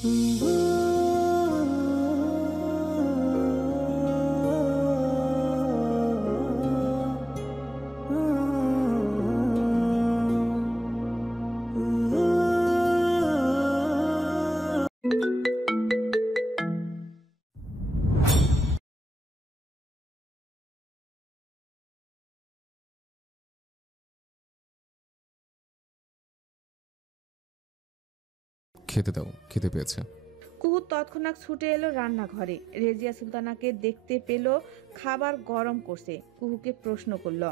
খেতে দাও, খেতে পেয়েছে। কুহু তৎক্ষণাৎ ছুটে এলো রান্নাঘরে। রেজিয়া সুলতানাকে দেখতে পেল খাবার গরম করছে। কুহুকে প্রশ্ন করল,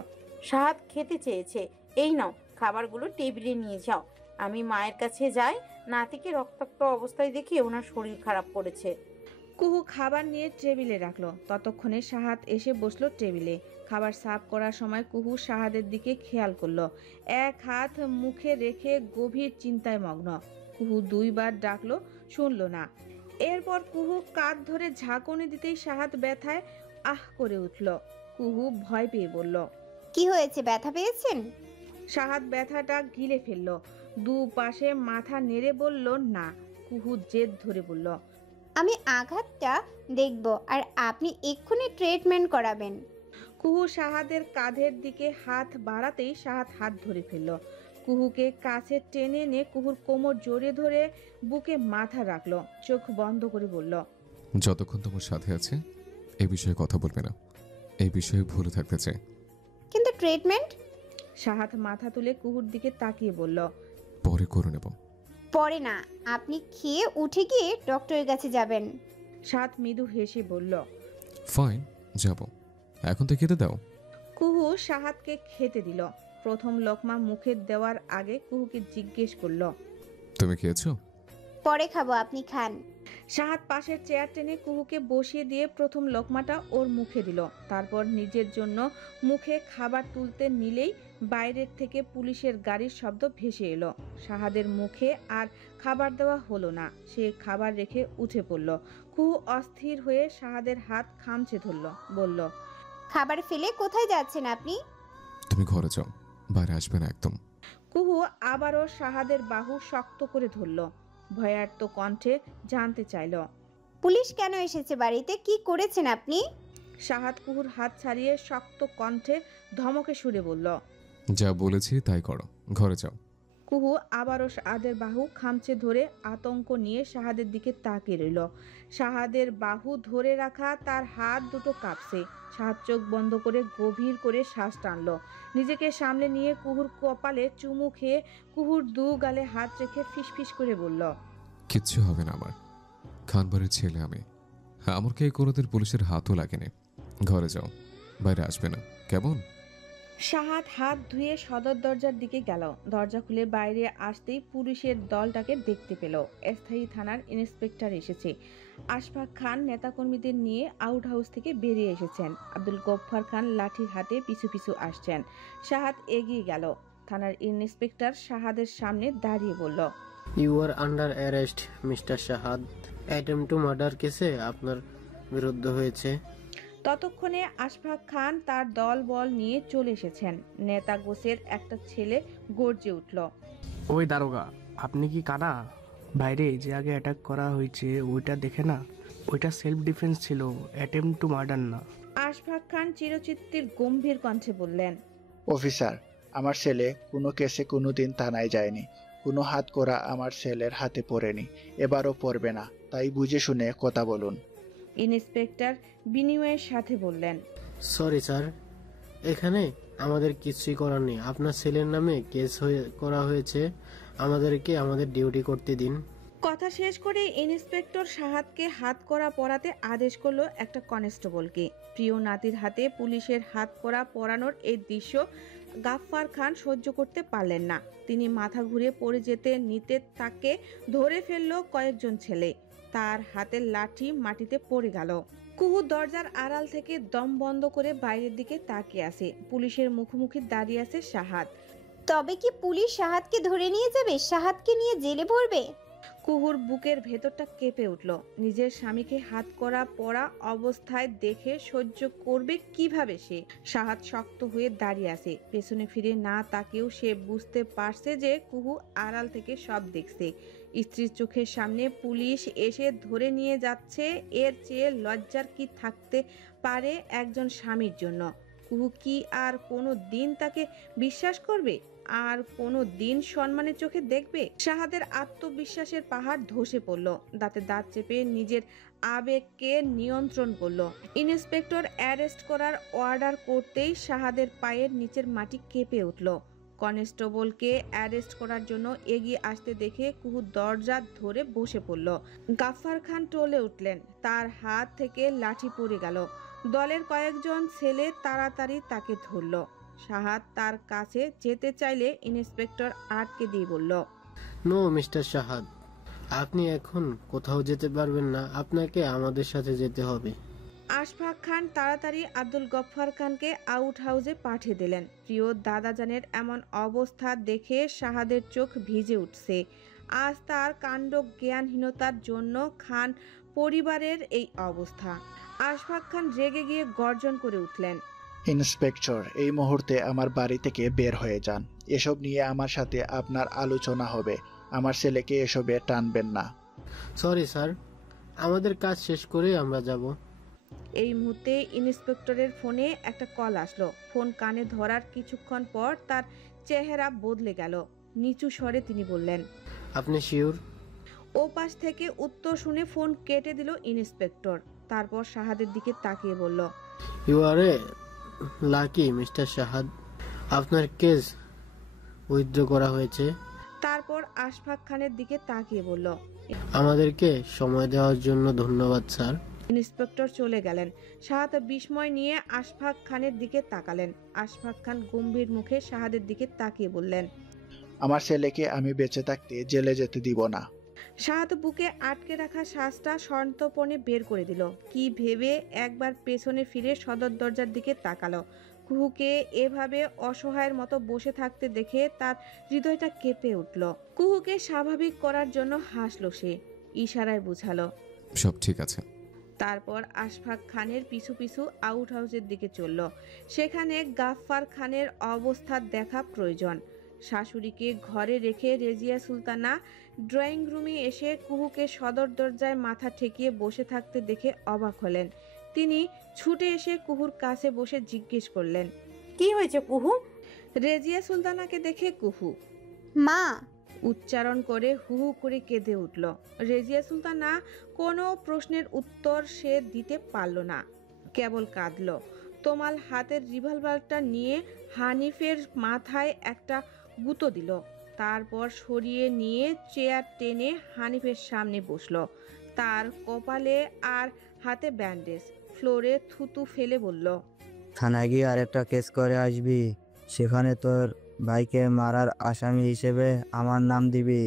সাহাদ খেতে চেয়েছে, এই নাও খাবারগুলো টেবিলে নিয়ে যাও। আমি মায়ের কাছে যাই, নাতিকে রক্তাক্ত অবস্থায় দেখে ওনার শরীর খারাপ করেছে। কুহু খাবার নিয়ে টেবিলে রাখলো। ততক্ষণে সাহাদ এসে বসলো টেবিলে। খাবার সার্ভ করার সময় কুহু সাহাদের দিকে খেয়াল করলো। এক হাত মুখে রেখে গভীর চিন্তায় মগ্ন। কুহু দুইবার ডাকলো, শুনল না। এরপর কুহু কাঁধ ধরে ঝাঁকুনি দিতেই সাহাদ ব্যথায় আহ করে উঠল। কুহু ভয় পেয়ে বলল, কি হয়েছে, ব্যথা পেয়েছেন? সাহাদ ব্যথাটা গিলে ফেলল। দুপাশে মাথা নেড়ে বলল না। কুহু জেদ ধরে বলল, আমি আঘাতটা দেখব আর আপনি এক্ষুনি ট্রিটমেন্ট করাবেন। কুহু সাহাদের কাঁধের দিকে হাত বাড়াতেই সাহাদ হাত ধরে ফেলল। কুহুকে কাছে টেনে এনে কুহুর কোমর জড়িয়ে ধরে বুকে মাথা রাখলো। চোখ বন্ধ করে বলল, যতক্ষণ তোমার সাথে আছে এই বিষয়ে কথা বলবে না, এই বিষয়ে ভুলে থাকতে চাই। কিন্তু ট্রিটমেন্ট? সাহাদ মাথা তুলে কুহুর দিকে তাকিয়ে বলল, পরে করে নেব। পরে না, আপনি খেয়ে উঠে গিয়ে ডক্টরের কাছে যাবেন। সাহাদ মৃদু হেসে বলল, ফাইন, যাব। এখন তো খেতে দাও। কুহু সাহাদকে খেতে দিল। প্রথম লোকমা মুখে দেওয়ার আগে কুহুকে জিজ্ঞেস করল, তুমি খেয়েছো? পরে খাবো, আপনি খান। সাহাদ পাশের চেয়ার টেনে কুহুকে বসিয়ে দিয়ে প্রথম লোকমাটা ওর মুখে দিল। তারপর নিজের জন্য মুখে খাবার তুলতে নিলেই বাইরের থেকে পুলিশের গাড়ির শব্দ ভেসে এলো। সাহাদের মুখে আর খাবার দেওয়া হলো না। সে খাবার রেখে উঠে পড়ল। কুহু অস্থির হয়ে সাহাদের হাত খামচে ধরল, বলল, খাবার ফেলে কোথায় যাচ্ছেন আপনি? তুমি ঘরে যাও, বাইরে আসবে না একদম। কুহু আবারও সাহাদের বাহু শক্ত করে ধরল। ভয়ার্ত কণ্ঠে জানতে চাইল, পুলিশ কেন এসেছে বাড়িতে, কি করেছেন আপনি? সাহাদ কুহুর হাত ছাড়িয়ে শক্ত কণ্ঠে ধমকে সুরে বলল, যা বলেছি তাই করো, ঘরে যাও। কুহু আবারও সাহাদের বাহু খামচে ধরে আতঙ্ক নিয়ে সাহাদের দিকে তাকিয়ে রইল। সাহাদের বাহু ধরে রাখা তার হাত দুটো কাঁপছে। সাহাদ চোখ বন্ধ করে গভীর করে শ্বাস টানল। নিজেকে সামলে নিয়ে কুহুর কপালে চুমু খেয়ে কুহুর দু গালে হাত রেখে ফিসফিস করে বলল, কিচ্ছু হবে না আমার, খানবাড়ির ছেলে আমি, আমার কে কোনোদিন পুলিশের হাতও লাগেনি। ঘরে যাও, বাইরে আসবে না, কেমন? সাহাদ হাত ধুয়ে সদর দরজার দিকে গেল। দরজা খুলে বাইরে আসতেই পুলিশের দলটাকে দেখতে পেল। স্থায়ী থানার ইন্সপেক্টর এসেছে। আশফাক খান নেতাকর্মীদের নিয়ে আউট হাউস থেকে বেরিয়ে এসেছেন। আব্দুল গফফার খান লাঠির হাতে পিছু পিছু আসছেন। সাহাদ এগিয়ে গেল। থানার ইন্সপেক্টর সাহাদের সামনে দাঁড়িয়ে বলল, you are under arrest mister Shahad. Attempt to murder কেসে আপনার বিরুদ্ধে হয়েছে। ততক্ষণে আশফাক খান তার দল বল নিয়ে চলে এসেছেন। নেতা গোছের একটা ছেলে গর্জে উঠল, ওই দারোগা, আপনি কি কানা? বাইরে যে আগে অ্যাটাক করা হয়েছে ওইটা দেখে না, ওইটা সেলফ ডিফেন্স ছিল, অ্যাটেম্প টু মার্ডার না। আশফাক খান চিরচিত্তির গম্ভীর কণ্ঠে বললেন, অফিসার, আমার ছেলে কোনো কেসে কোনোদিন থানায় যায়নি, কোনো হাত করা আমার ছেলের হাতে পড়েনি, এবারও পড়বে না, তাই বুঝে শুনে কথা বলুন। ইন্সপেক্টর বিনিময়ের সাথে বললেন, সরি স্যার, এখানে আমাদের কিছুই করার নেই। আপনার ছেলের নামে কেস করা হয়েছে, আমাদেরকে আমাদের ডিউটি করতে দিন। কথা শেষ করে ইন্সপেক্টর সাহাদকে হাত করা পরাতে আদেশ করলো একটা কনস্টেবলকে। প্রিয় নাতির হাতে পুলিশের হাত করা পরানোর এই দৃশ্য গাফফার খান সহ্য করতে পারলেন না। তিনি মাথা ঘুরে পড়ে যেতে নিতে তাকে ধরে ফেললো কয়েকজন ছেলে। তার হাতের লাঠি মাটিতে পড়ে গেল। কুহু দরজার আড়াল থেকে দম বন্ধ করে বাইরের দিকে তাকিয়ে আছে। পুলিশের মুখোমুখি দাঁড়িয়ে আছে সাহাদ। তবে কি পুলিশ সাহাদকে ধরে নিয়ে যাবে, সাহাদকে নিয়ে জেলে ভরবে? কুহুর বুকের ভেতরটা কেঁপে উঠল। নিজের স্বামীকে হাত করা পড়া অবস্থায় দেখে সহ্য করবে কিভাবে সে? সাহাদ শক্ত হয়ে দাঁড়িয়ে আছে, পেছনে ফিরে না তাকেও সে বুঝতে পারছে যে কুহু আড়াল থেকে সব দেখছে। স্ত্রীর চোখের সামনে পুলিশ এসে ধরে নিয়ে যাচ্ছে, এর চেয়ে লজ্জার কি থাকতে পারে একজন স্বামীর জন্য? কুহু কি আর কোনো দিন তাকে বিশ্বাস করবে? আর কোনো দিন সম্মানের চোখে দেখবে? শাহাদের আত্মবিশ্বাসের পাহাড় ধসে পড়ল। দাঁতে দাঁত চেপে নিজের আবেগকে নিয়ন্ত্রণ করলো। ইন্সপেক্টর অ্যারেস্ট করার অর্ডার করতেই শাহাদের পায়ের নিচের মাটি কেঁপে উঠল। কনস্টেবলকে অ্যারেস্ট করার জন্য এগিয়ে আসতে দেখে কুহু দরজা ধরে বসে পড়ল। গাফফার খান টলে উঠলেন, তার হাত থেকে লাঠি পড়ে গেল। দলের কয়েকজন ছেলে তাড়াতাড়ি তাকে ধরল। শাহাদ তার কাছে যেতে চাইলে ইন্সপেক্টর আটকে দিয়ে বলল, নো মিস্টার শাহাদ, আপনি এখন কোথাও যেতে পারবেন না, আপনাকে আমাদের সাথে যেতে হবে। আশফাক খান তাড়াতাড়ি আব্দুল গফফার খানকে আউট হাউসে পাঠিয়ে দিলেন। প্রিয় দাদাজানের এমন অবস্থা দেখে শাহাদের চোখ ভিজে উঠছে। আজ তার কাণ্ড জ্ঞানহীনতার জন্য খান পরিবারের এই অবস্থা। আশফাক খান রেগে গিয়ে গর্জন করে উঠলেন, ইন্সপেক্টর, এই মুহূর্তে আমার বাড়ি থেকে বের হয়ে যান। এসব নিয়ে আমার সাথে আপনার আলোচনা হবে। আমার ছেলেকে এসবে টানবেন না। সরি স্যার, আমাদের কাজ শেষ করে আমরা যাব। এই মুহূর্তে ইন্সপেক্টরের ফোনে একটা কল আসলো। ফোন কানে ধরার কিছুক্ষণ পর তার চেহারা বদলে গেল। নিচু স্বরে তিনি বললেন, আপনি শিওর? ও পাশ থেকে উত্তর শুনে ফোন কেটে দিল ইন্সপেক্টর। তারপর শাহাদের দিকে তাকিয়ে বলল, you are a lucky mister Shahad, আপনার কেস উইথড্র করা হয়েছে। তারপর আশফাক খানের দিকে তাকিয়ে বলল, আমাদেরকে সময় দেওয়ার জন্য ধন্যবাদ স্যার। ইন্সপেক্টর চলে গেলেন। শাহাদ বিস্ময় নিয়ে আশফাক খানের দিকে তাকালেন। আশফাক খান গম্ভীর মুখে শাহাদের দিকে তাকিয়ে বললেন, আমার ছেলেকে আমি বেঁচে থাকতে জেলে যেতে দিব না। শাহাদ বুকে আটকে রাখা শ্বাসটা সন্তর্পণে বের করে দিল। কি ভেবে একবার পেছনে ফিরে সদর দরজার দিকে তাকালো। কুহুকে এভাবে অসহায়ের মতো বসে থাকতে দেখে তার হৃদয়টা কেঁপে উঠল। কুহুকে স্বাভাবিক করার জন্য হাসলো সে, ইশারায় বুঝালো। সব ঠিক আছে। তারপর আশফাক খানের পিছু পিছু আউট হাউসের দিকে চলল। সেখানে গাফফার খানের অবস্থা দেখা প্রয়োজন। শাশুড়িকে ঘরে রেখে রেজিয়া সুলতানা ড্রয়িং রুমে এসে কুহুকে সদর দরজায় মাথা ঠেকিয়ে বসে থাকতে দেখে অবাক হলেন। তিনি ছুটে এসে কুহুর কাছে বসে জিজ্ঞেস করলেন, কি হয়েছে কুহু? রেজিয়া সুলতানাকে দেখে কুহু মা, উচ্চারণ করে হু হু করে কেঁদে উঠল। রেজিয়া সুলতানা কোনো প্রশ্নের উত্তর সে দিতে পারল না, কেবল কাঁদল। তোমাল হাতের রিভলভারটা নিয়ে হানিফের মাথায় একটা গুঁতো দিল। তারপর সরিয়ে নিয়ে চেয়ার টেনে হানিফের সামনে বসলো। তার কপালে আর হাতে ব্যান্ডেজ। ফ্লোরে থুতু ফেলে বলল, থানায় গিয়ে আরেকটা কেস করে আসবি, সেখানে তোর ভাইকে মারার আসামি হিসেবে আমার নাম দিবি,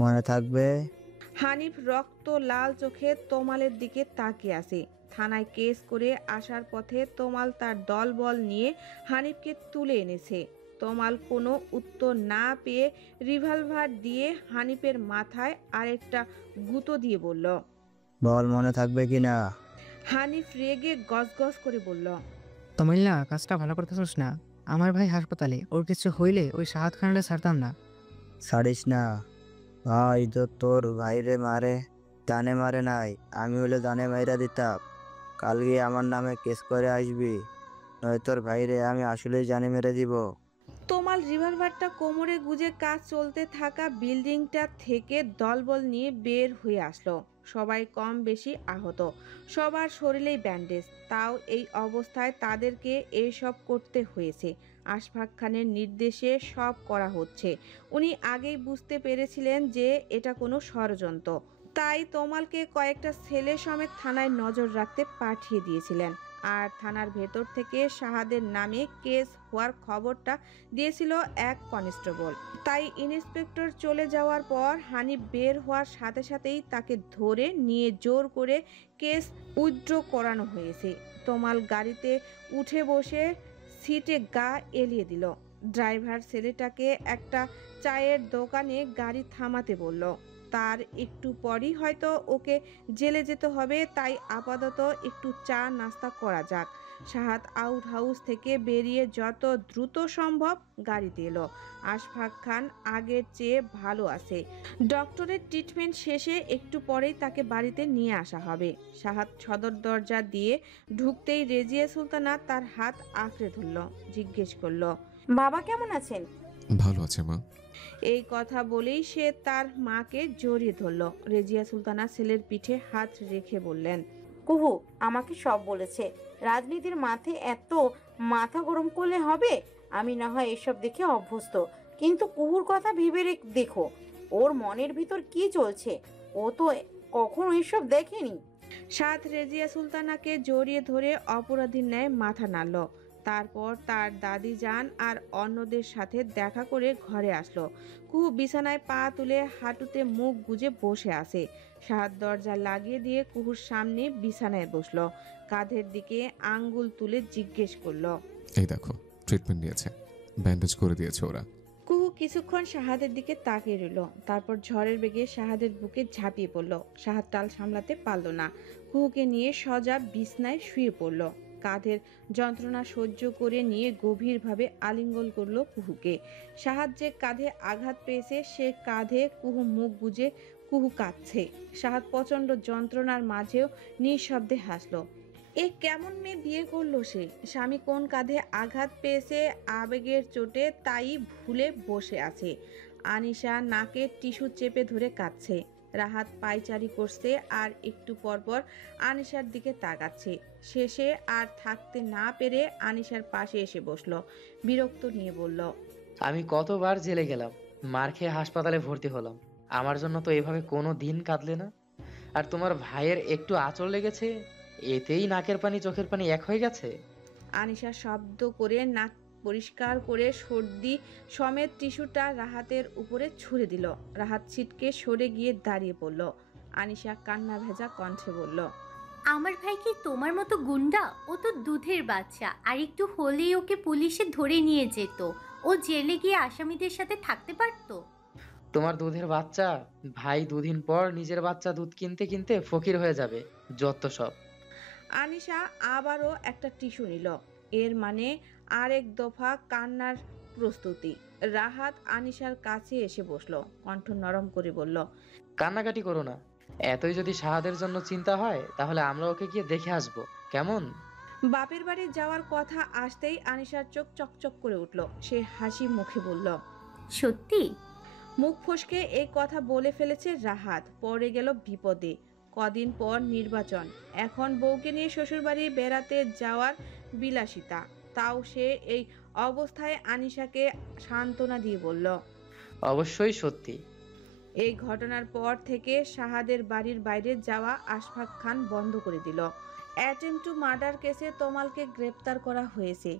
মনে থাকবে? হানিফ রক্ত লাল চোখে তোমালের দিকে তাকিয়ে আছে। থানায় কেস করে আসার পথে তোমাল তার দলবল নিয়ে হানিফকে তুলে এনেছে। তোমাল কোনো উত্তর না পেয়ে রিভলভার দিয়ে হানিফের মাথায় আরেকটা গুঁতো দিয়ে বলল, বল মনে থাকবে কিনা? হানিফ রেগে গজগজ করে বলল, তমিল্লা, কাজটা ভালো করতেছিস না। আমার ভাই হাসপাতালে, ওর কিছু হইলে ওই শাহাদ খানরে ছাড়তাম না। ছাড়িস না ভাই, তো তোর ভাইরে মারে জানে মারে নাই, আমি হলে জানে মাইরা দিতাম। কাল গিয়ে আমার নামে কেস করে আসবি, নয় তোর ভাইরে আমি আসলেই জানে মেরে দিব। তোমাল রিভলভারটা কোমরে গুজে কাজ চলতে থাকা বিল্ডিংটা থেকে দলবল নিয়ে বের হয়ে আসলো। সবাই কম বেশি আহত, সবার শরীরেই ব্যান্ডেজ। তাও এই অবস্থায় তাদেরকে এইসব করতে হয়েছে। আশফাক খানের নির্দেশে সব করা হচ্ছে। উনি আগেই বুঝতে পেরেছিলেন যে এটা কোনো ষড়যন্ত্র। তাই তোমালকে কয়েকটা ছেলে সমেত থানায় নজর রাখতে পাঠিয়ে দিয়েছিলেন। আর থানার ভেতর থেকে শাহাদের নামে কেস হওয়ার খবরটা দিয়েছিল এক কনস্টেবল। তাই ইন্সপেক্টর চলে যাওয়ার পর হানিফ বের হওয়ার সাথে সাথেই তাকে ধরে নিয়ে জোর করে কেস উইথড্র করানো হয়েছে। তোমাল গাড়িতে উঠে বসে সিটে গা এলিয়ে দিল। ড্রাইভার ছেলেটাকে একটা চায়ের দোকানে গাড়ি থামাতে বলল। তার একটু পরই হয়তো ওকে জেলে যেতে হবে, তাই আপাতত একটু চা নাস্তা করা যাক। সাহাদ আউট হাউস থেকে বেরিয়ে যত দ্রুত সম্ভব গাড়িতে এলো। আশফাক খান আগের চেয়ে ভালো আছে। ডক্টরের ট্রিটমেন্ট শেষে একটু পরেই তাকে বাড়িতে নিয়ে আসা হবে। সাহাদ সদর দরজা দিয়ে ঢুকতেই রেজিয়া সুলতানা তার হাত আঁকড়ে ধরল, জিজ্ঞেস করলো, বাবা কেমন আছেন? ভালো আছে মা। এই কথা বলেই সে তার মাকে জড়িয়ে ধরল। রেজিয়া সুলতানা ছেলের পিঠে হাত রেখে বললেন, কুহু আমাকে সব বলেছে। রাজনীতির এত মাথা গরম করলে হবে? আমি না হয় এসব দেখে অভ্যস্ত, কিন্তু কুহুর কথা ভেবে দেখো, ওর মনের ভিতর কি চলছে। ও তো কখনো এসব দেখেনি। সাথ রেজিয়া সুলতানাকে জড়িয়ে ধরে অপরাধীর ন্যায় মাথা নাড়ল। তারপর তার দাদি যান আর অন্যদের সাথে দেখা করে ঘরে আসলো। কুহু বিছানায় পা তুলে হাঁটুতে মুখ গুজে বসে আছে। সাহাদ দরজা লাগিয়ে দিয়ে কুহুর সামনে বিছানায় বসলো। কাঁধের দিকে আঙ্গুল তুলে জিজ্ঞেস করলো, এই দেখো, ট্রিটমেন্ট নিয়েছে, ব্যান্ডেজ করে দিয়েছে ওরা। কুহু কিছুক্ষণ শাহাদের দিকে তাকিয়ে রইল, তারপর ঝড়ের বেগে শাহাদের বুকে ঝাঁপিয়ে পড়ল। শাহাদ টাল সামলাতে পারল না, কুহুকে নিয়ে সজা বিছনায় শুয়ে পড়ল। কাঁধের যন্ত্রণা সহ্য করে নিয়ে গভীরভাবে আলিঙ্গন করলো কুহুকে। শাহাদ যে কাঁধে আঘাত পেয়েছে সে কাঁধে কুহু মুখ গুজে কুহু কাঁদছে। শাহাদ প্রচন্ড যন্ত্রণার মাঝেও নিঃশব্দে হাসলো। এ কেমন মেয়ে বিয়ে করলো সে? স্বামী কোন কাঁধে আঘাত পেয়েছে আবেগের চোটে, তাই ভুলে বসে আছে। আনিশা নাকের টিস্যু চেপে ধরে কাঁদছে। রাহাত পায়চারি করছে আর একটু পরপর আনিশার দিকে তাকাচ্ছে। শেষে আর থাকতে না পেরে আনিশার পাশে এসে বসলো, বিরক্ত নিয়ে বলল, আমি কতবার জেলে গেলাম, মার খেয়ে হাসপাতালে ভর্তি হলাম, আমার জন্য তো এভাবে কোনো দিন কাঁদলে না। আর তোমার ভাইয়ের একটু আঁচড় লেগেছে, এতেই নাকের পানি চোখের পানি এক হয়ে গেছে। আনিশা শব্দ করে নাক পরিষ্কার করে সর্দি সমেত টিস্যুটা রাহাতের উপরে ছুঁড়ে দিল। রাহাত ছিটকে সরে গিয়ে দাঁড়িয়ে পড়ল। আনিশা কান্না ভেজা কণ্ঠে বলল, আমার ভাই কি তোমার মতো গুন্ডা? ও তো দুধের বাচ্চা, আর একটু হলেই ওকে পুলিশে ধরে নিয়ে যেত। ও জেলে গিয়ে আসামিদের সাথে থাকতে পারতো। তোমার দুধের বাচ্চা ভাই দুদিন পর নিজের বাচ্চা দুধ কিনতে কিনতে ফকির হয়ে যাবে, যত সব। আনিশা আবারও একটা টিস্যু নিল, এর মানে আরেক দফা কান্নার প্রস্তুতি। রাহাত আনিশার কাছে এসে বসলো, কণ্ঠ নরম করে বলল, কান্নাকাটি করো না। এতই যদি শাহাদের জন্য চিন্তা হয় তাহলে আমরা ওকে গিয়ে দেখে আসবো, কেমন? বাপের বাড়ি যাওয়ার কথা আসতেই আনিশার চোখ চকচক করে উঠল। সে হাসি মুখে বলল, সত্যি? মুখ ফসকে এই কথা বলে ফেলেছে রাহাত, পড়ে গেল বিপদে। কদিন পর নির্বাচন, এখন বউকে নিয়ে শ্বশুরবাড়ি বেড়াতে যাওয়ার বিলাসিতা, তাও সে এই অবস্থায় আনিশাকে সান্ত্বনা দিয়ে বলল, অবশ্যই সত্যি। এই ঘটনার পর থেকে শাহাদের বাড়ির বাইরে যাওয়া আশফাক খান বন্ধ করে দিল। অ্যাটেম্প টু মার্ডার কেসে তমালকে গ্রেপ্তার করা হয়েছে।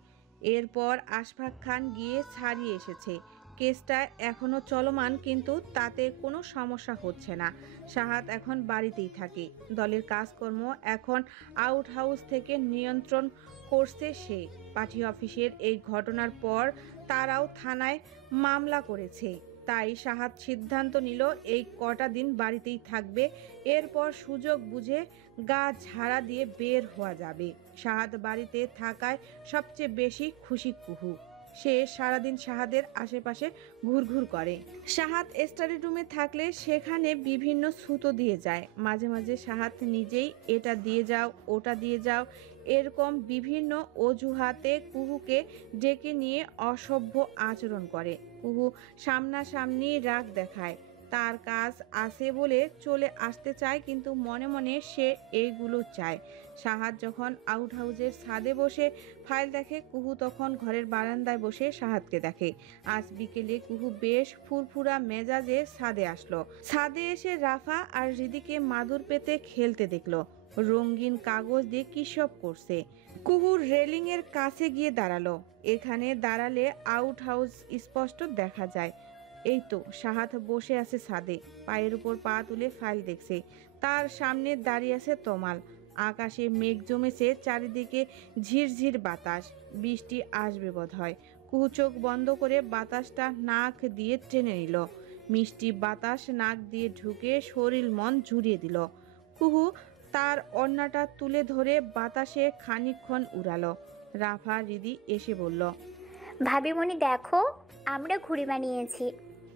এরপর আশফাক খান গিয়ে ছাড়িয়ে এসেছে। কেসটা এখনো চলমান, কিন্তু তাতে কোনো সমস্যা হচ্ছে না। শাহাদ এখন বাড়িতেই থাকে। দলের কাজকর্ম এখন আউট হাউস থেকে নিয়ন্ত্রণ করছে সে। পার্টি অফিসের এই ঘটনার পর তারাও থানায় মামলা করেছে, তাই শাহাদ সিদ্ধান্ত নিল এই কটা দিন বাড়িতেই থাকবে। এরপর সুযোগ বুঝে গা ঝাড়া দিয়ে বের হওয়া যাবে। শাহাদ বাড়িতে থাকায় সবচেয়ে বেশি খুশি কুহু। সে সারাদিন শাহাদের আশেপাশে ঘুরঘুর করে। শাহাদ স্টাডি রুমে থাকলে সেখানে বিভিন্ন ছুতো দিয়ে যায়। মাঝে মাঝে শাহাদ নিজেই এটা দিয়ে যাও, ওটা দিয়ে যাও, এরকম বিভিন্ন অজুহাতে কুহুকে ডেকে নিয়ে অসভ্য আচরণ করে। কুহু সামনাসামনি রাগ দেখায়, তার কাজ আছে বলে চলে আসতে চায়, কিন্তু মনে মনে সে এইগুলো চায়। শাহাদ যখন আউট হাউসের ছাদে বসে ফাইল দেখে, কুহু তখন ঘরের বারান্দায় বসে শাহাদকে দেখে। আজ বিকেলে কুহু বেশ ফুরফুরা মেজাজে ছাদে আসলো। ছাদে এসে রাফা আর হৃদিকে মাদুর পেতে খেলতে দেখলো। রঙিন কাগজ দিয়ে কি সব করছে। কুহুর রেলিং এর কাছে গিয়ে দাঁড়ালো। এখানে দাঁড়ালে আউট হাউস স্পষ্ট দেখা যায়। এই তো শাহাদ বসে আছে ছাদে, পায়ের উপর পা তুলে ফাইল দেখছে। তার সামনে দাঁড়িয়ে আছে তমাল। আকাশে মেঘ জমেছে, চারিদিকে ঝিরঝির বাতাস, বৃষ্টি আসবে বোধহয়। কুহু চোখ বন্ধ করে বাতাসটা নাক দিয়ে টেনে নিল। মিষ্টি বাতাস নাক দিয়ে ঢুকে শরীর মন জুড়িয়ে দিল। কুহু তার অন্যটা তুলে ধরে বাতাসে খানিকক্ষণ উড়ালো। রাফা রিদি এসে বলল, ভাবিমণি দেখো, আমরা ঘুড়ি বানিয়েছি।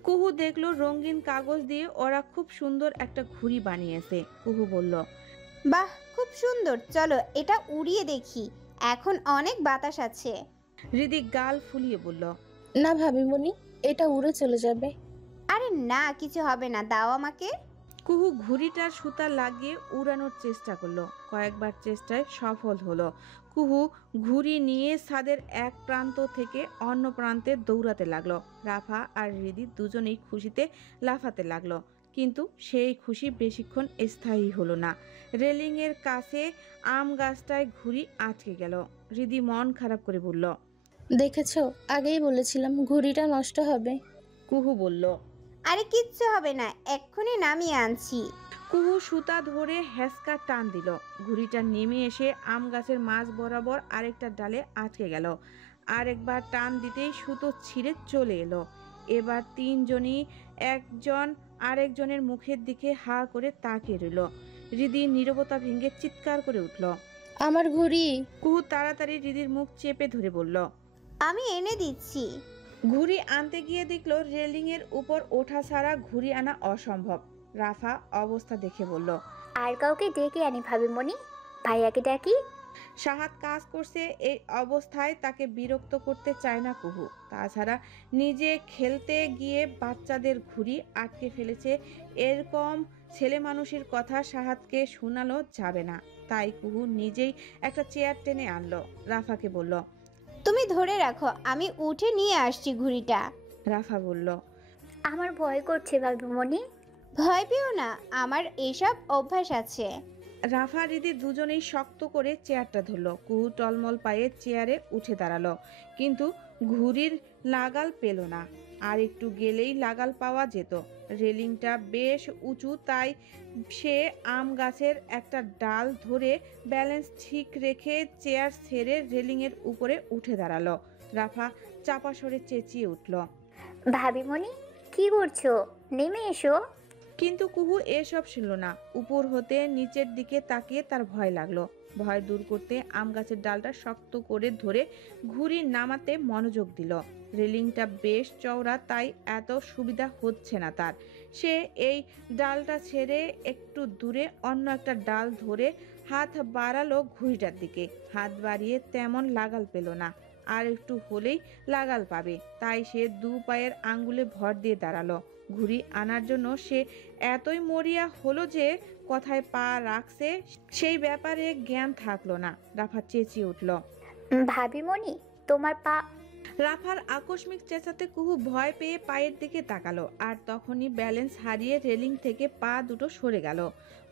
কুহু দেখলো রঙিন কাগজ দিয়ে ওরা খুব সুন্দর একটা ঘুড়ি বানিয়েছে। কুহু বলল, বাহ, খুব সুন্দর, চলো এটা উড়িয়ে দেখি, এখন অনেক বাতাস আছে। রিদি গাল ফুলিয়ে বলল, না ভাবিমণি, এটা উড়ে চলে যাবে। আরে না, কিছু হবে না, দাও আমাকে। কুহু ঘুড়িটার সুতা লাগিয়ে উড়ানোর চেষ্টা করলো। কয়েকবার চেষ্টায় সফল হলো। কুহু ঘুড়ি নিয়ে ছাদের এক প্রান্ত থেকে অন্য প্রান্তে দৌড়াতে লাগলো। রাফা আর রিদি দুজনেই খুশিতে লাফাতে লাগলো, কিন্তু সেই খুশি বেশিক্ষণ স্থায়ী হলো না। রেলিংয়ের কাছে আম গাছটায় ঘুড়ি আটকে গেল। রিদি মন খারাপ করে বলল, দেখেছো, আগেই বলেছিলাম ঘুড়িটা নষ্ট হবে। কুহু বলল, আরে কিচ্ছু হবে না, এক্ষুনি নামিয়ে আনছি। কুহু সুতা ধরে হ্যাসকা টান দিল। ঘুড়িটা নেমে এসে আম গাছের মাঝ বরাবর আরেকটা ডালে আটকে গেল। আরেকবার টান দিতেই সুতো ছিঁড়ে চলে এলো। এবার তিনজনই একজন আরেকজনের মুখের দিকে হা করে তাকিয়ে রইল। রিদি নীরবতা ভেঙে চিৎকার করে উঠল, আমার ঘুড়ি! কুহু তাড়াতাড়ি রিদির মুখ চেপে ধরে বলল, আমি এনে দিচ্ছি। ঘুড়ি আনতে গিয়ে দেখলো রেলিংয়ের উপর ওঠা ছাড়া ঘুড়ি আনা অসম্ভব। রাফা অবস্থা দেখে বলল, আর কাউকে ডেকে আনি ভাবিমণি, ভাইয়াকে ডাকি। সাহাদ কাজ করছে, এই অবস্থায় তাকে বিরক্ত করতে চায় না কুহু। তাছাড়া নিজে খেলতে গিয়ে বাচ্চাদের ঘুড়ি আটকে ফেলেছে, এরকম ছেলে মানুষের কথা সাহাদকে শোনানো যাবে না। তাই কুহু নিজেই একটা চেয়ার টেনে আনলো। রাফাকে বলল, তুমি ধরে রাখো, আমি উঠে নিয়ে আসছি ঘুড়িটা। রাফা বলল, আমার ভয় করছে ভাবিমণি। ভয় পেও না, আমার এসব অভ্যাস আছে। রাফা রিদি দুজনেই শক্ত করে চেয়ারটা ধরলো। কুহু টলমল পায়ে চেয়ারে উঠে দাঁড়ালো, কিন্তু ঘুড়ির লাগাল পেল না। আর একটু গেলেই লাগাল পাওয়া যেত। রেলিংটা বেশ উঁচু, তাই সে আম গাছের একটা ডাল ধরে ব্যালেন্স ঠিক রেখে চেয়ার ছেড়ে রেলিংয়ের উপরে উঠে দাঁড়ালো। রাফা চাপা সরে চেঁচিয়ে উঠল, ভাবিমণি কি করছো, নেমে এসো। কিন্তু কুহু এসব শুনল না। উপর হতে নিচের দিকে তাকিয়ে তার ভয় লাগলো। ভয় দূর করতে আম গাছের ডালটা শক্ত করে ধরে ঘুড়ি নামাতে মনোযোগ দিল। রেলিংটা বেশ চওড়া, তাই এত সুবিধা হচ্ছে না তার। সে এই ডালটা ছেড়ে একটু দূরে অন্য একটা ডাল ধরে হাত বাড়ালো ঘুড়িটার দিকে। হাত বাড়িয়ে তেমন লাগাল পেল না। আর একটু হলেই লাগাল পাবে, তাই সে দু পায়ের আঙ্গুলে ভর দিয়ে দাঁড়ালো। ঘুড়ি আনার জন্য সে এতই মরিয়া হলো যে কোথায় পা রাখছে সেই ব্যাপারে জ্ঞান থাকলো না। রাফা চেঁচিয়ে উঠল, ভাবিমণি তোমার পা। রাফার আকস্মিক চেঁচাতে কুহু ভয় পেয়ে পায়ের দিকে তাকালো, আর তখনই ব্যালেন্স হারিয়ে রেলিং থেকে পা দুটো সরে গেল।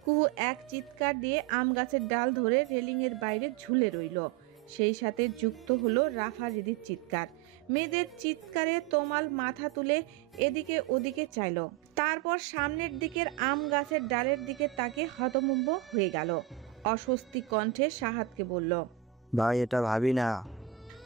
কুহু এক চিৎকার দিয়ে আম গাছের ডাল ধরে রেলিংয়ের বাইরে ঝুলে রইল। সেই সাথে যুক্ত হলো রাফা রিদির চিৎকার। মেয়েদের চিৎকারে তোমাল মাথা তুলে এদিকে ওদিকে চাইল। তারপর সামনের দিকের আম গাছের ডালের দিকে তাকে হতভম্ব হয়ে গেল। অস্বস্তি কণ্ঠে সাহাদকে বলল, ভাই এটা ভাবি না।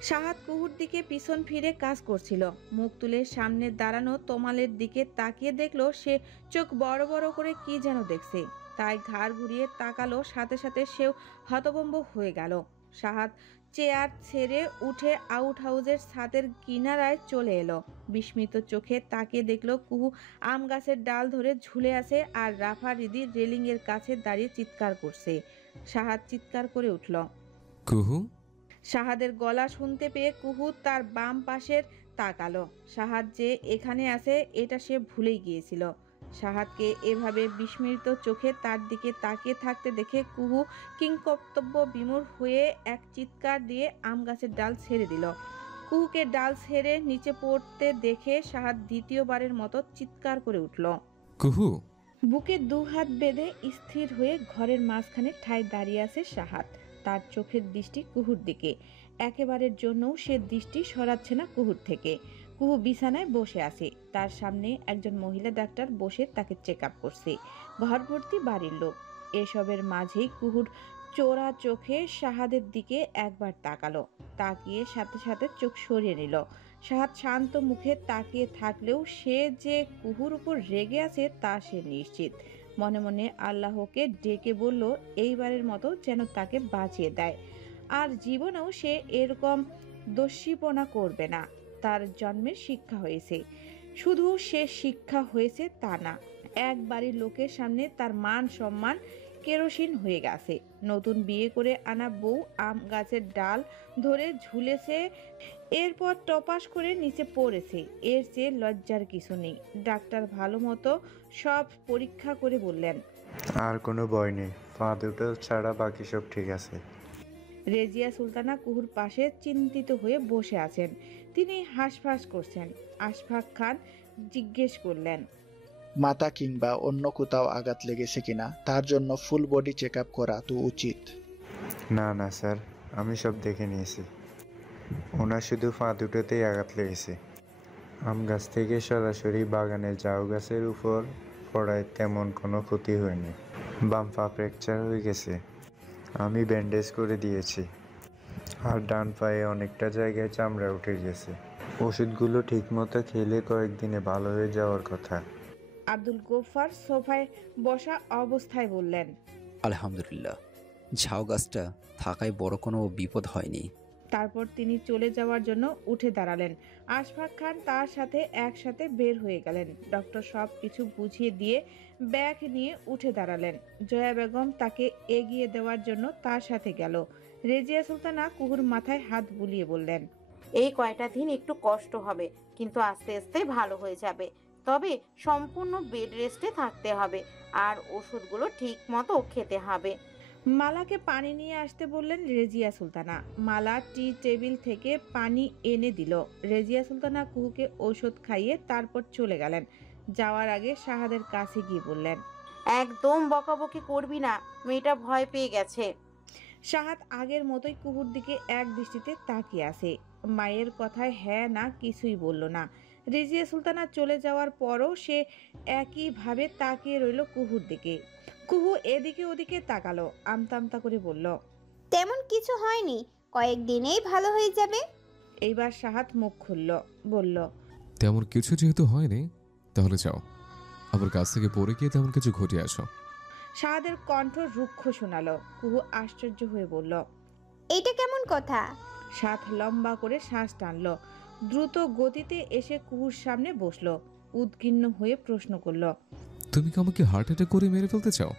সাহাদ কুহুর দিকে পিছন ফিরে কাজ করছিল। মুখ তুলে সামনে দাঁড়ানো তোমালের দিকে তাকিয়ে দেখলো সে চোখ বড় বড় করে কি যেন দেখছে। তাই ঘাড় ঘুরিয়ে তাকালো, সাথে সাথে সেও হতভম্ব হয়ে গেল। সাহাদ চেয়ার ছেড়ে উঠে আউট হাউসের ছাদের কিনারায় চলে এলো। বিস্মিত চোখে তাকিয়ে দেখলো কুহু আম গাছের ডাল ধরে ঝুলে আছে, আর রাফা রিদি রেলিং এর কাছে দাঁড়িয়ে চিৎকার করছে। সাহাদ চিৎকার করে উঠল, কুহু! সাহাদের গলা শুনতে পেয়ে কুহু তার বাম পাশের তাকালো। সাহাদ যে এখানে আছে এটা সে ভুলেই গিয়েছিল। সাহাদকে এভাবে বিস্মিত চোখে তার দিকে তাকিয়ে থাকতে দেখে কুহু কিংকর্তব্য বিমূঢ় হয়ে এক চিৎকার দিয়ে আম গাছের ডাল ছেড়ে দিল। কুহুকে ডাল ছেড়ে নিচে পড়তে দেখে সাহাদ দ্বিতীয়বারের মতো চিৎকার করে উঠল, কুহু! বুকে দু হাত বেঁধে স্থির হয়ে ঘরের মাঝখানে ঠায় দাঁড়িয়ে আছে সাহাদ। তার চোখের দৃষ্টি কুহুর দিকে। একেবারের জন্যও সে দৃষ্টি সরাচ্ছে না কুহুর থেকে। কুহু বিছানায় বসে আছে। তার সামনে একজন মহিলা ডাক্তার বসে তাকে চেক আপ করছে। ঘর ভর্তি বাড়ির লোক। এসবের মাঝেই কুহুর চোরা চোখে সাহাদের দিকে একবার তাকালো। তাকিয়ে সাথে সাথে চোখ সরিয়ে নিল। সাহাদ শান্ত মুখে তাকিয়ে থাকলেও সে যে কুহুর উপর রেগে আছে তা সে নিশ্চিত। মনে মনে আল্লাহকে ডেকে বলল এইবারের মতো যেন তাকে বাঁচিয়ে দেয়, আর জীবনেও সে এরকম দস্যিপনা করবে না। তার জন্মের শিক্ষা হয়েছে, শুধু সে শিক্ষা হয়েছে তা না, এক বাড়ির লোকের সামনে তার মান সম্মান কেরোসিন হয়ে গেছে। নতুন বিয়ে করে আনা বউ আম গাছের ডাল ধরে ঝুলেছে, এরপর টপাস করে নিচে পড়েছে। এর চেয়ে লজ্জার কিছু নেই। ডাক্তার ভালো মতো সব পরীক্ষা করে বললেন, আর কোনো ভয় নেই, পা দুটো ছাড়া বাকি সব ঠিক আছে। রেজিয়া সুলতানা কুহুর পাশে চিন্তিত হয়ে বসে আছেন। তিনি হাঁসফাঁস করছেন। আশফাক খান জিজ্ঞেস করলেন, মাথা কিংবা অন্য কোথাও আঘাত লেগেছে কিনা, তার জন্য ফুল বডি চেক আপ করা তো উচিত। না না স্যার, আমি সব দেখে নিয়েছি। ওনার শুধু পা দুটোতেই আঘাত লেগেছে। আম গাছ থেকে সরাসরি বাগানের জাউ গাছের উপর পড়ায় তেমন কোনো ক্ষতি হয়নি। বাম পা ফ্র্যাকচার হয়ে গেছে, আমি ব্যান্ডেজ করে দিয়েছি। আর ডান পায়ে অনেকটা জায়গায় চামড়া উঠে গেছে। ওষুধগুলো ঠিকমতো খেলে কয়েকদিনে ভালো হয়ে যাওয়ার কথা। আব্দুল গফফার সোফায় বসা অবস্থায় বললেন, আলহামদুলিল্লাহ, ঝাউ গাছটা থাকায় বড় কোনো বিপদ হয়নি। তারপর তিনি চলে যাওয়ার জন্য উঠে দাঁড়ালেন। আশফাক খান তার সাথে একসাথে বের হয়ে গেলেন। ডক্টর সব কিছু বুঝিয়ে দিয়ে ব্যাগ নিয়ে উঠে দাঁড়ালেন। জয়া বেগম তাকে এগিয়ে দেওয়ার জন্য তার সাথে গেল। রেজিয়া সুলতানা কুহুর মাথায় হাত বুলিয়ে বললেন, এই কয়টা দিন একটু কষ্ট হবে, কিন্তু আস্তে আস্তে ভালো হয়ে যাবে। তবে সম্পূর্ণ বেড রেস্টে থাকতে হবে, আর ওষুধগুলো ঠিক মতো খেতে হবে। মালাকে পানি নিয়ে আসতে বললেন রেজিয়া সুলতানা। মালা টি টেবিল থেকে পানি এনে দিল। রেজিয়া সুলতানা কুহুকে ঔষধ খাইয়ে তারপর চলে গেলেন। যাওয়ার আগে শাহাদের কাছে গিয়ে বললেন, একদম বকাবকি করবি না, মেয়েটা ভয় পেয়ে গেছে। শাহাদ আগের মতোই কুহুর দিকে এক দৃষ্টিতে তাকিয়ে আছে। মায়ের কথায় হ্যাঁ না কিছুই বলল না। রেজিয়া সুলতানা চলে যাওয়ার পরও সে একইভাবে তাকিয়ে রইল কুহুর দিকে। কুহু এদিকে ওদিকে তাকালো, আমতা আমতা করে বলল, তেমন কিছু হয়নি, কয়েকদিনেই ভালো হয়ে যাবে। এইবার শাহাদ মুখ খুলল, বলল, তেমন কিছু যেহেতু হয়নি, তাহলে যাও, আবার কাছ থেকে পড়ে গিয়ে তেমন কিছু ঘটিয়ে আসো। শাহাদের কণ্ঠ রুক্ষ শোনালো। কুহু আশ্চর্য হয়ে বলল, এটা কেমন কথা? শাহাদ লম্বা করে শ্বাস টানলো, দ্রুত গতিতে এসে কুহুর সামনে বসলো। উদ্বিগ্ন হয়ে প্রশ্ন করল, তুমি কি আমাকে হার্ট অ্যাটাক করে মেরে ফেলতে চাও?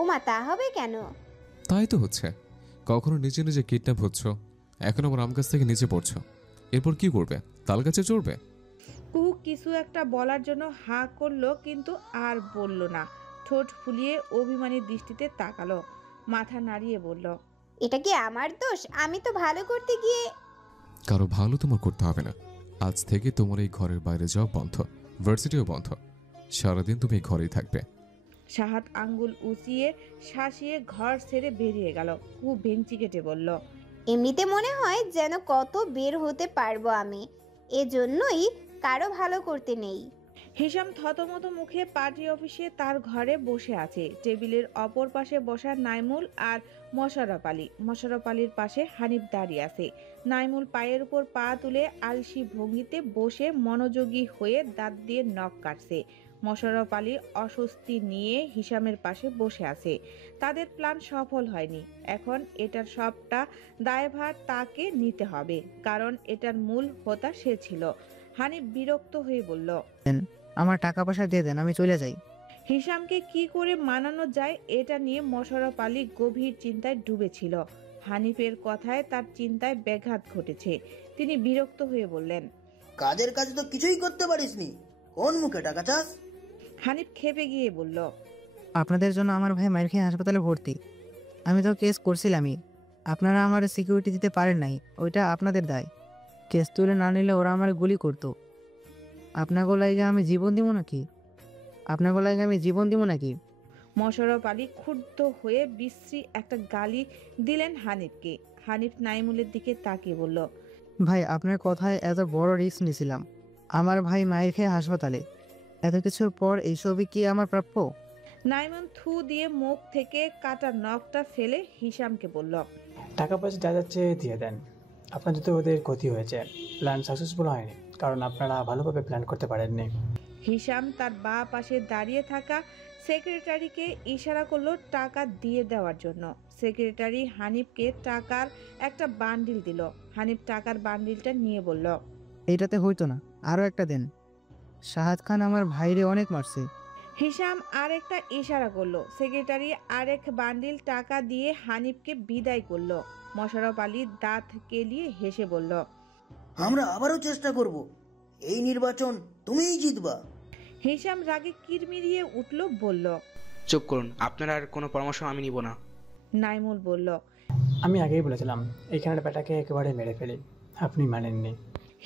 ওমা, তা হবে কেন? তাই তো হচ্ছে। কখনো নিজে নিজে কিডন্যাপ হচ্ছ, এখন আমার আম গাছ থেকে নিচে পড়ছো। এরপর কি করবে? তাল গাছে চড়বে? কুহু কিছু একটা বলার জন্য হা করলো, কিন্তু আর বলল না। ঠোঁট ফুলিয়ে অভিমানী দৃষ্টিতে তাকালো, মাথা নাড়িয়ে বলল, এটা কি আমার দোষ? আমি তো ভালো করতে গিয়ে। কারো ভালো তোমার করতে হবে না। আজ থেকে তোমার এই ঘরের বাইরে যাওয়া বন্ধ, ভার্সিটিও বন্ধ। সারাদিন তুমি এই ঘরেই থাকবে। শাহাদ আঙ্গুল উঁচিয়ে শাসিয়ে ঘর ছেড়ে বেরিয়ে গেল। কুহু বেঞ্চি কেটে বলল, এমনিতে মনে হয় যেন কত বের হতে পারবো আমি, এজন্যই কারো ভালো করতে নেই। হিসাম থতমত মুখে পার্টি অফিসে তার ঘরে বসে আছে। টেবিলের অপর পাশে বসা নাইমুল আর মোশাররফ আলী। মোশাররফ আলীর পাশে হানিফ দাঁড়িয়ে আছে। নাইমুল পায়ের উপর পা তুলে আলসি ভঙ্গিতে বসে মনোযোগী হয়ে দাঁত দিয়ে নখ কাটছে। মোশাররফ আলী অস্বস্তি নিয়ে হিসামের পাশে বসে আছে। তাদের প্ল্যান সফল হয়নি। এখন এটার সবটা দায়ভার তাকে নিতে হবে, কারণ এটার মূল হোতা সে ছিল। হানিফ বিরক্ত হয়ে বলল, আমার টাকা পয়সা দিয়ে দেন, আমি চলে যাই। হিসামকে কি করে মানানো যায় এটা নিয়ে মোশাররফ আলী গভীর চিন্তায় ডুবেছিল। হানিফের কথায় তার চিন্তায় ব্যাঘাত ঘটেছে। তিনি বিরক্ত হয়ে বললেন, কাজের কাজ তো কিছুই করতে পারিসনি, কোন মুখে টাকা চাস? হানিফ খেপে গিয়ে বলল, আপনাদের জন্য আমার ভাই মায়ের খেয়ে হাসপাতালে ভর্তি। আমি তো কেস করছিলামই, আপনারা আমার সিকিউরিটি দিতে পারেন নাই, ওইটা আপনাদের দায়। কেস তুলে না নিলে ওরা আমার গুলি করতো। আপনার গলায় আমি জীবন দিব নাকি? আপনার গলায় আমি জীবন দিব নাকি? মোশাররফ আলী ক্ষুব্ধ হয়ে বিশ্রী একটা গালি দিলেন হানিফকে। হানিফ নাইমুলের দিকে তাকিয়ে বলল, ভাই, আপনার কথায় এত বড় রিস্ক নিয়েছিলাম। আমার ভাই মায়ের খেয়ে হাসপাতালে, এত কিছুর পর এইসবই কি আমার প্রাপ্য? নাইমুল থু দিয়ে মুখ থেকে কাটা নখটা ফেলে হিসামকে বলল, টাকা পয়সা যা যাচ্ছে দিয়ে দেন, আপনাদের তো ওদের ক্ষতি হয়েছে, প্ল্যান সাকসেসফুল হয়নি কারণ আপনারা ভালোভাবে প্ল্যান করতে পারেননি। হিসাম তার বাঁ পাশে দাঁড়িয়ে থাকা সেক্রেটারিকে ইশারা করলো টাকা দিয়ে দেওয়ার জন্য। সেক্রেটারি হানিফকে টাকার একটা বান্ডিল দিল। হানিফ টাকার বান্ডিলটা নিয়ে বলল, এইটাতে হইতো না, আরও একটা দেন। শাহাদ খান আমার ভাইরে অনেক মারছে। হিসাম আরেকটা ইশারা করলো। সেক্রেটারি আরেক বান্ডিল টাকা দিয়ে হানিফকে বিদায় করলো। মোশাররফ আলী দাঁত কেলিয়ে হেসে বলল, আমরা আবারও চেষ্টা করব, এই নির্বাচন তুমিই জিতবা। হিসাম রাগে কিরমিরিয়ে উঠল, বলল, চুপ করুন, আপনার আর কোনো পরামর্শ আমি নিব না। নাইমুল বলল, আমি আগেই বলেছিলাম এইখানের ব্যাটাকে একেবারে মেরে ফেলি, আপনি মানেননি।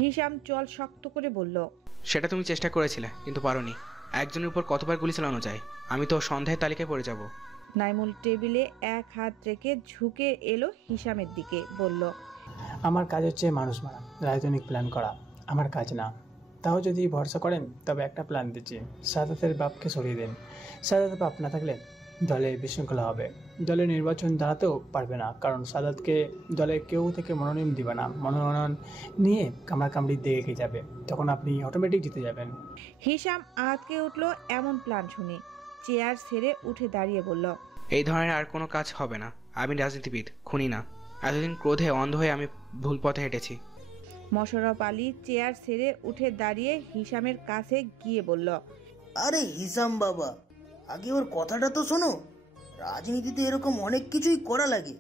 হিসাম চল শক্ত করে বলল, সেটা তুমি চেষ্টা করেছিলে কিন্তু পারোনি। একজনের উপর কতবার গুলি চালানো যায়? আমি তো সন্ধ্যায় তালিকায় পড়ে যাব। নাইমুল টেবিলে এক হাত রেখে ঝুঁকে এলো হিসামের দিকে, বলল, আমার কাজ হচ্ছে মানুষ মারা, রাজনৈতিক প্ল্যান করা আমার কাজ না। তাও যদি ভরসা করেন তবে একটা প্ল্যান দিচ্ছি, সাদাতের বাপকে সরিয়ে দিন। সাদাতের বাপ না থাকলে দলে বিশৃঙ্খলা হবে, দলে নির্বাচন দাঁড়াতেও পারবে না, কারণ সাদাতকে দলে কেউ থেকে মনোনয়ন দিবে না। মনোনয়ন নিয়ে কামড়াকামড়ি দেখে যাবে, তখন আপনি অটোমেটিক জিতে যাবেন। হিসাম আটকে উঠল এমন প্ল্যান শুনে। চেয়ার ছেড়ে উঠে দাঁড়িয়ে বলল, এই ধরনের আর কোনো কাজ হবে না। আমি রাজনীতিবিদ, খুনি না। এতদিন ক্রোধে অন্ধ হয়ে আমি ভুল পথে হেঁটেছি। মোশাররফ আলী চেয়ার ছেড়ে উঠে দাঁড়িয়ে হিসামের কাছে গিয়ে বলল, আরে হিসাম বাবা, আগে ওর কথাটা তো শোনো। রাজনীতিতে এরকম অনেক কিছুই করা লাগে।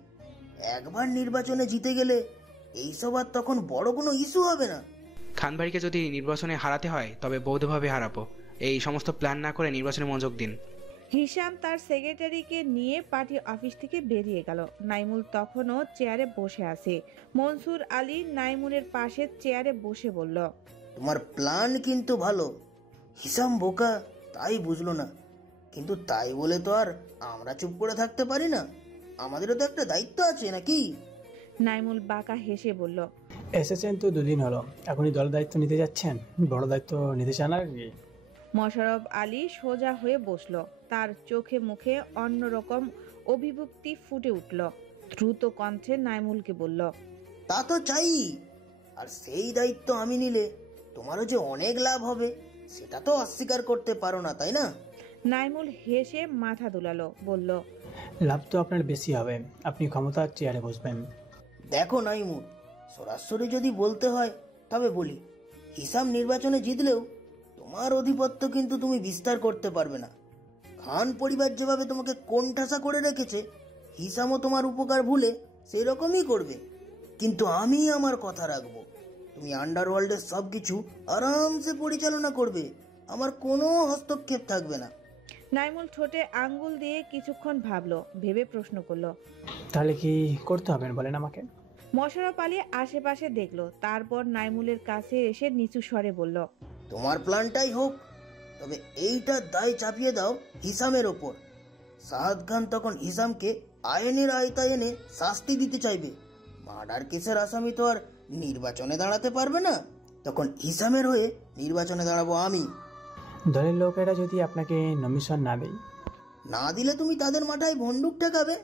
একবার নির্বাচনে জিতে গেলে এইসব আর তখন বড় কোনো ইস্যু হবে না। খানবাড়িকে যদি নির্বাচনে হারাতে হয় তবে বৌদ্ধভাবে হারাবো। এই সমস্ত প্ল্যান না করে নির্বাচনে মনোযোগ দিন। হিসাম তার সেক্রেটারিকে নিয়ে পার্টি অফিস থেকে বেরিয়ে গেল। নাইমুল তখনও চেয়ারে বসে আছে। মনসুর আলী নাইমুলের পাশে চেয়ারে বসে বলল, তোমার প্ল্যান কিন্তু ভালো। হিসাম বোকা তাই বুঝলো না, কিন্তু তাই বলে তো আর আমরা চুপ করে থাকতে পারি না। আমাদেরও তো একটা দায়িত্ব আছে নাকি? নাইমুল বাঁকা হেসে বলল, এসেছেন তো দুদিন হলো, এখনই দল দায়িত্ব নিতে যাচ্ছেন? বড় দায়িত্ব নিতে চান আর কি? মোশাররফ আলী সোজা হয়ে বসল। তার চোখে মুখে অন্যরকম অভিভূতি ফুটে উঠল। দ্রুত কণ্ঠে নাইমুলকে বলল, তা তো চাই, আর সেই দায়িত্ব আমি নিলে তোমারও যে অনেক লাভ হবে সেটা তো অস্বীকার করতে পারো না, তাই না? নাইমুল হেসে মাথা দুলালো, বলল, লাভ তো আপনার বেশি হবে, আপনি ক্ষমতার চেয়ারে বসবেন। দেখো নাইমুল, সরাসরি যদি বলতে হয় তবে বলি, হিসাম নির্বাচনে জিতলেও তোমার অধিপত্য কিন্তু তুমি বিস্তার করতে পারবে না। খান পরিবার যেভাবে তোমাকে কোণঠাসা করে রেখেছে, হিসামও তোমার উপকার ভুলে সেই রকমই করবে। কিন্তু আমি আমার কথা রাখবো, তুমি আন্ডারওয়ার্ল্ডের সব কিছু আরামসে পরিচালনা করবে, আমার কোনো হস্তক্ষেপ থাকবে না। নাইমুল ঠোঁটে আঙ্গুল দিয়ে কিছুক্ষণ ভাবলো, ভেবে প্রশ্ন করলো, তাহলে কি করতে হবে বলেন আমাকে? মোশাররফ আলী আশেপাশে দেখলো, তারপর নাইমুলের কাছে এসে নিচু স্বরে বলল, তোমার প্ল্যানটাই হোক, তবে এইটা দায় চাপিয়ে দাও হিসামের ওপর। সাহাদ খান তখন হিসামকে আইনের আওতায় এনে শাস্তি দিতে চাইবে। মার্ডার কেসের আসামি তো আর নির্বাচনে দাঁড়াতে পারবে না, তখন হিসামের হয়ে নির্বাচনে দাঁড়াবো আমি। দলের লোকেরা যদি আপনাকে নমিশন না দেয়? না দিলে তুমি তাদের মাথায় বন্দুক ঠেকাবে।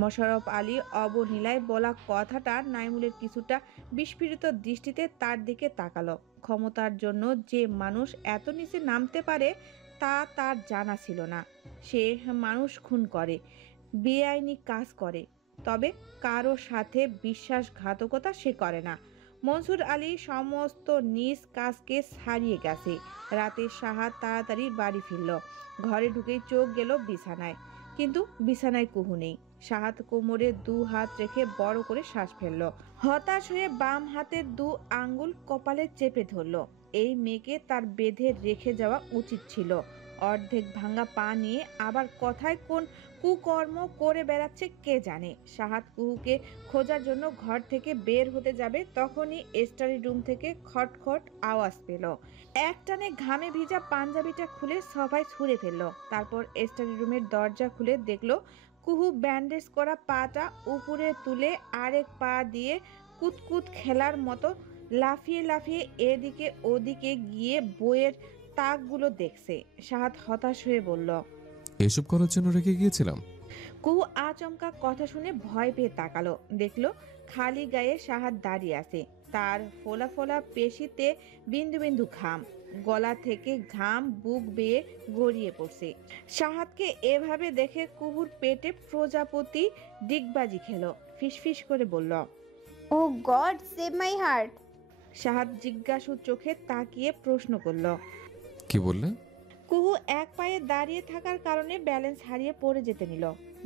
মোশাররফ আলী অবলীলায় বলা কথাটা নাইমুলের কিছুটা বিস্ফোরিত দৃষ্টিতে তার দিকে তাকালো। ক্ষমতার জন্য যে মানুষ এত নিচে নামতে পারে তা তার জানা ছিল না। সে মানুষ খুন করে, বেআইনি কাজ করে, তবে কারো সাথে বিশ্বাসঘাতকতা সে করে না। মনসুর আলী সমস্ত নিজ কাজকে ছাড়িয়ে গেছে। রাতে সাহাদ তাড়াতাড়ি বাড়ি ফিরল। ঘরে ঢুকেই চোখ গেল বিছানায়, কিন্তু বিছানায় কুহু নেই। সাহাদ কোমরে দু হাত রেখে বড় করে শ্বাস ফেলল। হতাশ হয়ে বাম হাতের দু আঙ্গুল কপালে চেপে ধরল। এই মেয়েকে তার বেঁধে রেখে যাওয়া উচিত ছিল। অর্ধেক ভাঙা পা নিয়ে আবার কথায় কোন কুকর্ম করে বেড়াচ্ছে কে জানে। সাহাদ কুহুকে খোঁজার জন্য ঘর থেকে বের হতে যাবে, তখনই স্টাডি রুম থেকে খটখট আওয়াজ পেল। একটানে ঘামে ভিজা পাঞ্জাবিটা খুলে সবাই ছুঁড়ে ফেলল। তারপর স্টাডি রুমের দরজা খুলে দেখলো কুহু ব্যান্ডেজ করা পাটা উপরে তুলে আরেক পা দিয়ে কুতকুত খেলার মতো লাফিয়ে লাফিয়ে এদিকে ওদিকে গিয়ে বইয়ের তাকগুলো দেখছে। সাহাদ হতাশ হয়ে বলল, এসব করার জন্য রেখে গিয়েছিলাম। কুহু আচমকা কথা শুনে ভয় পেয়ে তাকালো, দেখলো খালি গায়ে সাহাদ দাঁড়িয়ে আছে। তার ফোলা ফোলা পেশিতে বিন্দু বিন্দু ঘাম, গলা থেকে ঘাম বুক বেয়ে গড়িয়ে পড়ছে। সাহাদকে এভাবে দেখে কুহুর পেটে প্রজাপতি ডিগবাজি খেলো, ফিসফিস করে বলল, oh God save my heart. Sahad জিজ্ঞাসু চোখে তাকিয়ে প্রশ্ন করল। কি বললে? কুহু এক পায়ে দাঁড়িয়ে থাকার কারণে ব্যালেন্স হারিয়ে পড়ে যেতে নিল।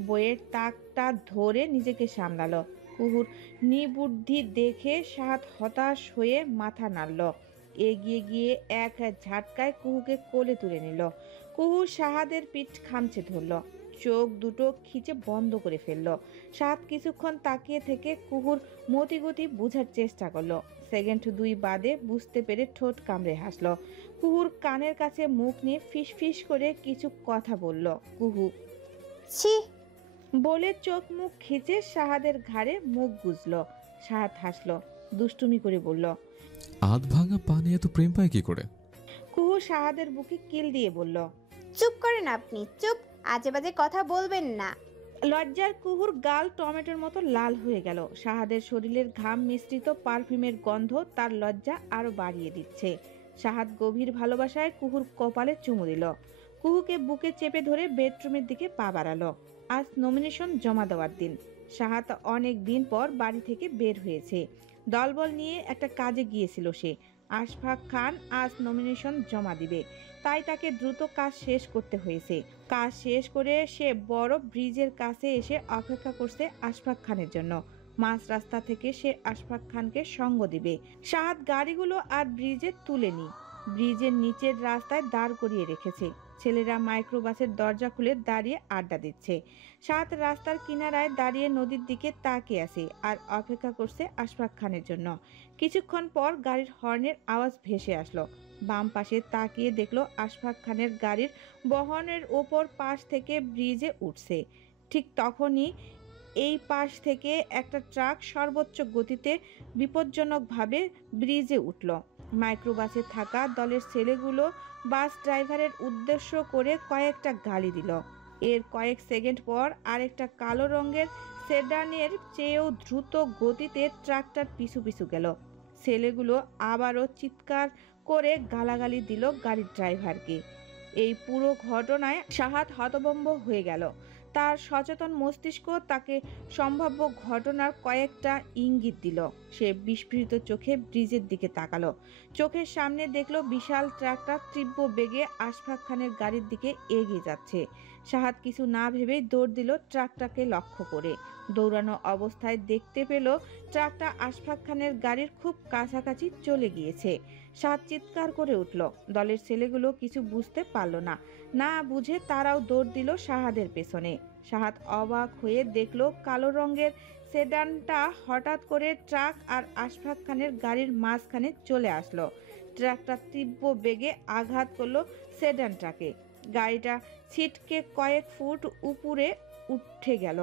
বইয়ের তাকটা ধরে নিজেকে সামলালো। কুহুর নিবুদ্ধি দেখে সাহাদ হতাশ হয়ে মাথা নাড়ল। এগিয়ে গিয়ে এক ঝাটকায় কুহুকে কোলে তুলে নিল। কুহু সাহাদের পিঠ খামচে ধরল, চোখ দুটো খিচে বন্ধ করে ফেলল। সাহাদ কিছুক্ষণ তাকিয়ে থেকে কুহুর মতিগতি বুঝার চেষ্টা করলো। সেকেন্ড 2 বাদে বুঝতে পেরে ঠোঁট কামড়ে হাসলো। কুহুর কানের কাছে মুখ নিয়ে ফিসফিস করে কিছু কথা বলল। কুহু ছি বলে চোখ মুখ খিচে সাহাদের ঘাড়ে মুখ গুজলো। সাহাদ হাসলো, দুষ্টুমি করে বলল, আধ ভাঙা পানি এত প্রেম পায় কি করে? কুহু সাহাদের বুকে কিল দিয়ে বলল, চুপ করেন আপনি, চুপ, আজে বাজে কথা বলবেন না। লজ্জার কুহুর গাল টমেটোর মতো লাল হয়ে গেল। সাহাদের শরীরের ঘাম মিশ্রিত পারফিউমের গন্ধ তার লজ্জা আরো বাড়িয়ে দিচ্ছে। সাহাদ গভীর ভালোবাসায় কুহুর কপালে চুমু দিল। কুহুকে বুকে চেপে ধরে বেডরুমের দিকে পা বাড়ালো। আজ নমিনেশন জমা দেওয়ার দিন। সাহাদ অনেক দিন পর বাড়ি থেকে বের হয়েছে। দলবল নিয়ে একটা কাজে গিয়েছিল সে। আশফাক খান আজ নমিনেশন জমা দিবে, তাই তাকে দ্রুত কাজ শেষ করতে হয়েছে। কাজ শেষ করে সে বড় ব্রিজের কাছে এসে অপেক্ষা করছে আশফাক খানের জন্য। মাঝ রাস্তা থেকে সে আশফাক খানকে সঙ্গ দিবে। সাহাদ গাড়িগুলো আর ব্রিজে তুলেনি, ব্রিজের নিচের রাস্তায় দাঁড় করিয়ে রেখেছে। ছেলেরা মাইক্রোবাসের দরজা খুলে দাঁড়িয়ে আড্ডা দিচ্ছে। সাহাদ রাস্তার কিনারায় দাঁড়িয়ে নদীর দিকে তাকিয়ে আছে আর অপেক্ষা করছে আশফাক খানের জন্য। কিছুক্ষণ পর গাড়ির হর্নের আওয়াজ ভেসে আসলো। বাম পাশে তাকিয়ে দেখলো আশফাক খানের গাড়ির বহনের ওপর পাশ থেকে ব্রিজে উঠছে। ঠিক তখনই এই পাশ থেকে একটা ট্রাক সর্বোচ্চ গতিতে বিপজ্জনকভাবে ব্রিজে উঠল। মাইক্রোবাসে থাকা দলের ছেলেগুলো বাস ড্রাইভারের উদ্দেশ্য করে কয়েকটা গালি দিল। এর কয়েক সেকেন্ড পর আরেকটা কালো রঙের সেডানের চেয়েও দ্রুত গতিতে ট্রাকটার পিছু পিছু গেল। ছেলেগুলো আবারও চিৎকার করে গালাগালি দিল গাড়ির ড্রাইভারকে। এই পুরো ঘটনায় সাহাদ হতভম্ব হয়ে গেল। তার সচেতন মস্তিষ্ক তাকে সম্ভাব্য ঘটনার কয়েকটা ইঙ্গিত দিল। সে বিস্ফোরিত চোখে ব্রিজের দিকে তাকালো। চোখের সামনে দেখলো বিশাল ট্রাকটা তীব্র বেগে আশফাক খানের গাড়ির দিকে এগিয়ে যাচ্ছে। সাহাদ কিছু না ভেবেই দৌড় দিল ট্রাকটাকে লক্ষ্য করে। দৌড়ানো অবস্থায় দেখতে পেল ট্রাকটা আশফাক খানের গাড়ির খুব কাছাকাছি চলে গিয়েছে। সাহাদ চিৎকার করে উঠল। দলের ছেলেগুলো কিছু বুঝতে পারল না, না বুঝে তারাও দৌড় দিল সাহাদের পেছনে। সাহাদ অবাক হয়ে দেখল কালো রঙের সেডানটা হঠাৎ করে ট্রাক আর আশফাক খানের গাড়ির মাঝখানে চলে আসলো। ট্রাকটা তীব্র বেগে আঘাত করলো সেডানটাকে। গাড়িটা ছিটকে কয়েক ফুট উপরে উঠে গেল।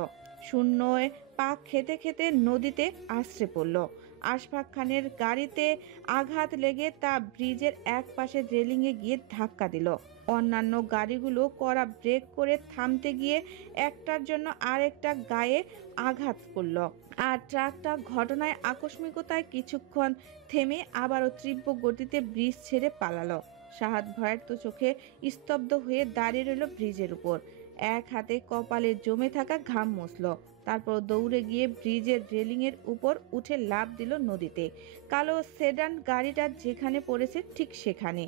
শূন্যে পাক খেতে খেতে নদীতে আছড়ে পড়ল। আশফাক খানের গাড়িতে আঘাত লেগে তা ব্রিজের এক পাশে রেলিংয়ে গিয়ে ধাক্কা দিল। অন্যান্য গাড়িগুলো কড়া ব্রেক করে থামতে গিয়ে একটার জন্য আরেকটা গায়ে আঘাত করল। আর ট্রাকটা ঘটনায় আকস্মিকতায় কিছুক্ষণ থেমে আবারও তীব্র গতিতে ব্রিজ ছেড়ে পালালো। সাহাদ ভয়ার্ত চোখে স্তব্ধ হয়ে দাঁড়িয়ে রইল ব্রিজের উপর। এক হাতে কপালে জমে থাকা ঘাম মুছল। তারপর দৌড়ে গিয়ে ব্রিজের রেলিংয়ের উপর উঠে লাফ দিল নদীতে। কালো সেডান গাড়িটা যেখানে পড়েছে ঠিক সেখানে।